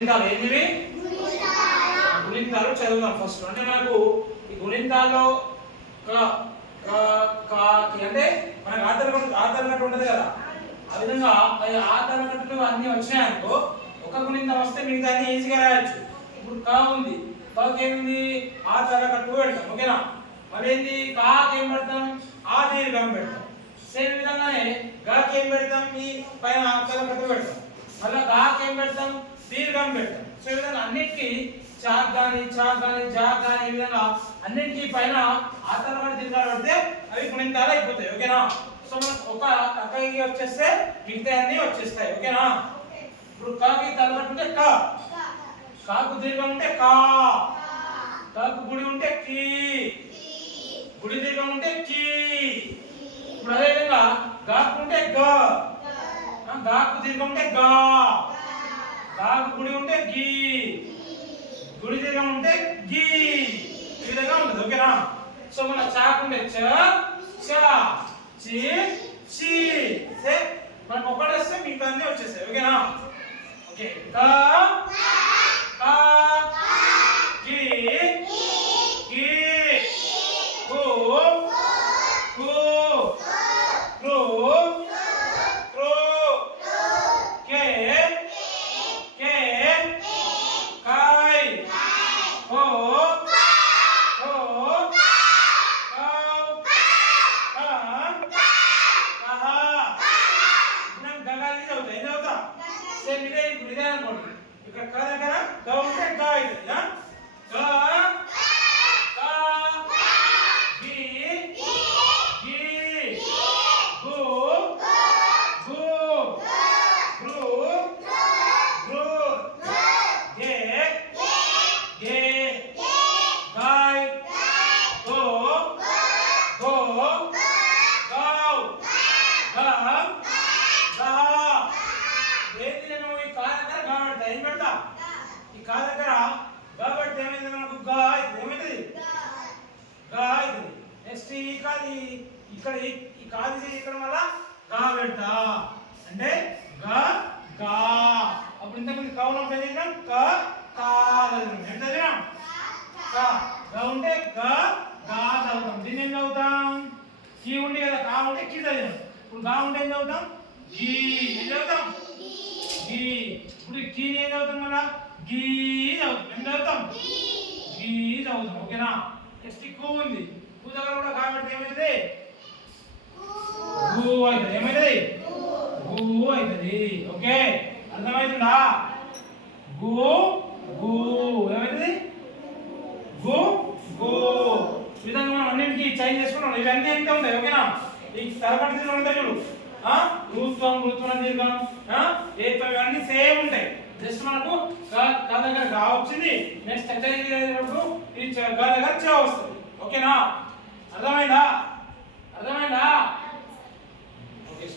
గుణింతాలు ఏంటివి? గుణింతాలు చదువుదాం ఫస్ట్ అంటే మనకు ఈ గుణింతాల్లో అంటే మనకు ఆధార్ కార్డు ఆధార్ ఉంటుంది కదా? ఆ విధంగా ఈ ఆధార్ అన్ని వచ్చినాయనుకో ఒక గుణింతం వస్తే మిగతా అన్ని ఈజీగా రాయొచ్చు. ఇప్పుడు కా ఉంది. కాకి ఆ ఆధార్ పెడతాం ఓకేనా? మరి ఏంది? కాకి ఏం పెడతాం? ఆ దీర్ఘం పెడతాం. సేమ్ విధంగానే గాకేం ఏం పెడతాం? ఈ పైన ఆధార్ కట్టు పెడతాం. మళ్ళీ గాకి పెడతాం? దీర్ఘం పెడతాం. సో ఈ విధంగా అన్నిటికీ చాక్ కానీ చాక్ కానీ జాక్ కానీ ఈ విధంగా అన్నిటికీ పైన ఆధారమైన దీర్ఘాలు పెడితే అవి గుణింతాలు అయిపోతాయి. ఓకేనా? సో మనకు ఒక కక్కకి వచ్చేస్తే మిగతా అన్ని వచ్చేస్తాయి. ఓకేనా? ఇప్పుడు కాకి తలకట్టు ఉంటే కా. కాకు దీర్ఘం ఉంటే కా. కాకు గుడి ఉంటే కీ. గుడి దీర్ఘం ఉంటే కీ. ఇప్పుడు అదేవిధంగా గాకు ఉంటే గా. గాకు దీర్ఘం ఉంటే గా. గాకు గుడి ఉంటే గీ. గుడి దగ్గర ఉంటే గీ. ఈ విధంగా ఉంటుంది ఓకేనా? సో మన చాకు ఉండే చ చ చి చి సే. ఒకటి వస్తే మిగతా అన్నీ వచ్చేస్తాయి ఓకేనా? ఓకే గి గి కు కు రు రు కే కే కాయ్ హో హో కౌ కాం కహ మనం గగాలి చదువుతా ఏం చదువుతా సేమ్ ఇదే ఇప్పుడు ఇదే అనుకోండి ఇక్కడ క దగ్గర గ ఉంటే గా అవుతుంది ఆ? గ క గి గి గు గు గు గు గే గే గాయ్ గో గో గౌ గం గహ ఏంటి నేను ఈ కా దగ్గర గా పెడతా ఏం పెడతా ఈ కా దగ్గర కాబట్టి ఏమైంది మనకు గా ఇది ఏమైతుంది గా ఇది నెక్స్ట్ ఈ కాది ఇక్కడ ఈ- కాది ఇక్కడ వల్ల గా పెడతా అంటే గా గా. అప్పుడు ఇంతకుముందు కౌలం ఏం చేసినాం? క కా చదివినాం చదివినాం? క. గా ఉంటే గా గా చదువుతాం. దీన్ని ఏం చదువుతాం? కీ ఉండి కదా కా ఉంటే కీ చదివినాం. ఇప్పుడు గా ఉంటే ఏం చదువుతాం? గీ. ఇప్పుడు కీ ఏం చదువుతాం మళ్ళా? గీ చదువుతాం ఏం చదువుతాం గీ చదువుతాం ఓకేనా? నెక్స్ట్ కూ ఉంది. కూ దగ్గర కూడా గా పెడితే ఏమవుతుంది గు అవుతుంది. ఏమవుతుంది గు అవుతుంది. ఓకే? అర్థమవుతుందా గు గు. ఏమవుతుంది గు గు. విధంగా మనం అన్నింటికి చేంజ్ చేసుకున్నాం. ఇవన్నీ ఎంత ఉంటాయి ఓకేనా? ఈ తరగతి దీర్ఘం ఉంటాయి చూడు. ఆ? రూత్వం రూత్వన దీర్ఘం. ఏత్వం సేమ్ ఉంటాయి. జస్ట్ మనకు గా దగ్గర గా వచ్చింది. నెక్స్ట్ ఎక్సైజ్ ఈ చ- గా దగ్గర చ వస్తుంది. ఓకేనా అర్థమైందా? అర్థమైందా? ఓకే